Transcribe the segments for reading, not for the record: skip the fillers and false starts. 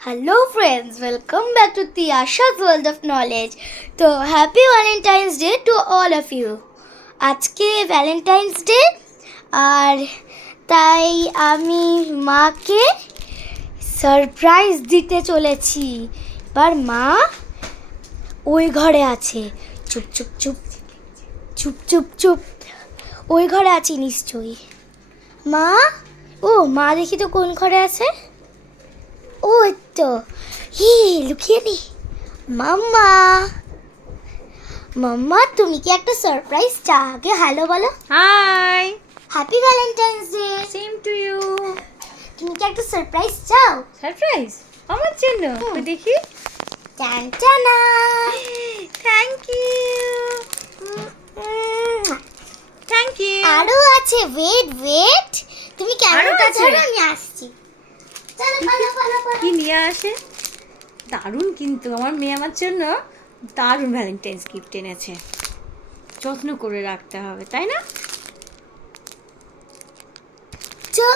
Hello friends, welcome back to Tiyasha's World of Knowledge. So happy Valentine's Day to all of you. আজকে Valentine's day আর তাই আমি মাকে surprise দিতে চলেছি। এবার মা ওই ঘরে আছে, চুপ চুপ চুপ চুপ চুপ চুপ, ওই ঘরে আছি নিশ্চয়ই। মা দেখি তো কোন ঘরে আছে। ও তো লুকিয়ে নি। মাম্মা তুমি কি একটা সারপ্রাইজ চাও? আগে হ্যালো বলো। Hi, happy Valentine's day. Same to you. তুমি কি একটা সারপ্রাইজ চাও? সারপ্রাইজ আমার জন্য? তো দেখি। টান টানা। Thank you, thank you. আরো আছে, ওয়েট তুমি ক্যামেরাটা আছে? ধরো, আমি আসছি। চলো পালা। কি নিয়ে আসে? দারুণ, কিন্তু আমার মেয়ে আমার জন্য দারুণ ভ্যালেন্টাইন্স গিফট এনেছে। যত্ন করে রাখতে হবে, তাই না?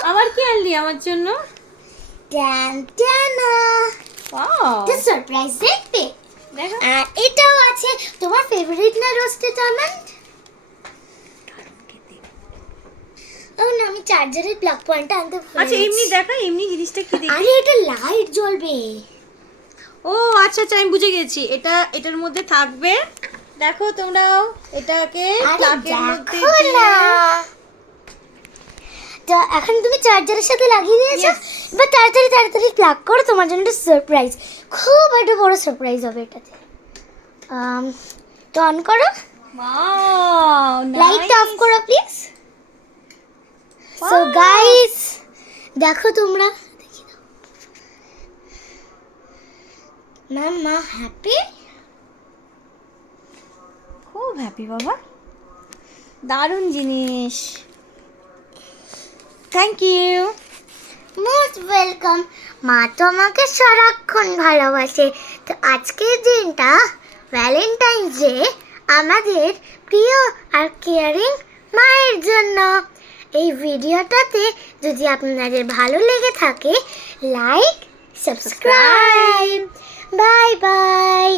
আবার কি আনলি আমার জন্য? টান টানা। ওয়াও, তো সারপ্রাইজ দেখবে। দেখো। আর এটাও আছে, তোমার ফেভারিট না রোস্টেড আমন্ড? দারুণ খেতে। ও না, আমি চার্জারের প্লাগ পয়েন্টটা আনতে ভুলে আচ্ছা, গেছি। এমনি দেখা, এমনি জিনিসটা কি দেখি? আরে এটা লাইট জ্বলবে। ও আচ্ছা, আমি বুঝে গেছি। এটার মধ্যে থাকবে। দেখো তোমরাও এটাকে প্লাগের মধ্যে দেখো না। তো এখন তুমি চার্জারের সাথে লাগিয়ে দিয়েছো। Yes. এবার তাড়াতাড়ি প্লাগ করো, তোমার জন্য একটা সারপ্রাইজ, খুব একটা বড় সারপ্রাইজ হবে এটাতে। তো অন করো, ওয়াও, লাইটটা অফ করো প্লিজ। সো গাইস, দেখো তোমরা, মা হ্যাপি? খুব হ্যাপি বাবা, দারুণ জিনিস। Thank you. Most welcome. মা তো আমাকে সারাক্ষণ ভালোবাসে। তো আজকের দিনটা ভ্যালেন্টাইন্স ডে আমাদের প্রিয় আর কেয়ারিং মায়ের জন্য। এই ভিডিওটাতে যদি আপনাদের ভালো লেগে থাকে, লাইক, সাবস্ক্রাইব। Bye bye.